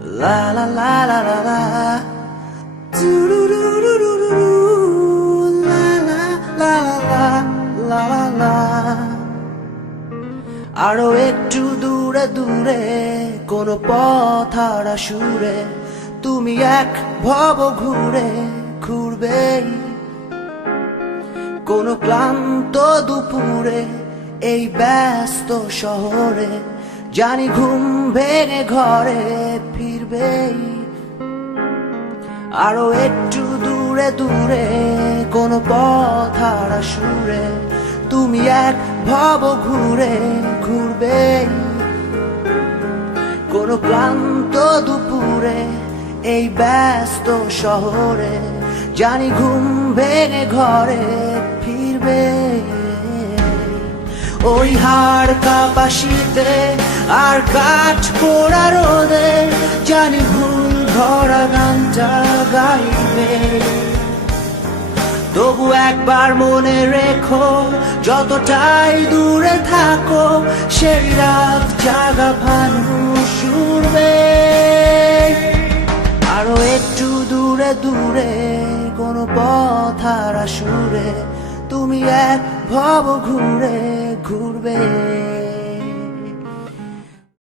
La la la la la la. Do-do-do-do-do-do. La la la la la la la. আরো একটু দূরে দূরে কোনো পথ হারা সুরে তুমি এক ভব ঘুরে ঘুরবেই কোনো ক্লান্ত দুপুরে এই ব্যস্ত শহরে জানি ঘুম ভেঙে ঘরে ফিরবেই আরো একটু দূরে দূরে কোনো পথ হারা সুরে তুমি এক ভব ঘুরে ঘুরবেই কোনো ক্লান্ত দুপুরে এই ব্যস্ত শহরে জানি ঘুম ভেঙে ঘরে ফিরবে ওই হাড় কাঁপা শীতে আর কাঠ পোড়া রোদে জানি ভুল ভরা গানটা গাইবে তবু একবার মনে রেখো যতটাই দূরে থাকো সেই রাত জাগা মানুষ উড়বে আরো একটু দূরে দূরে কোনো পথ হারা সুরে তুমি এক ভব ঘুরে ঘুরবে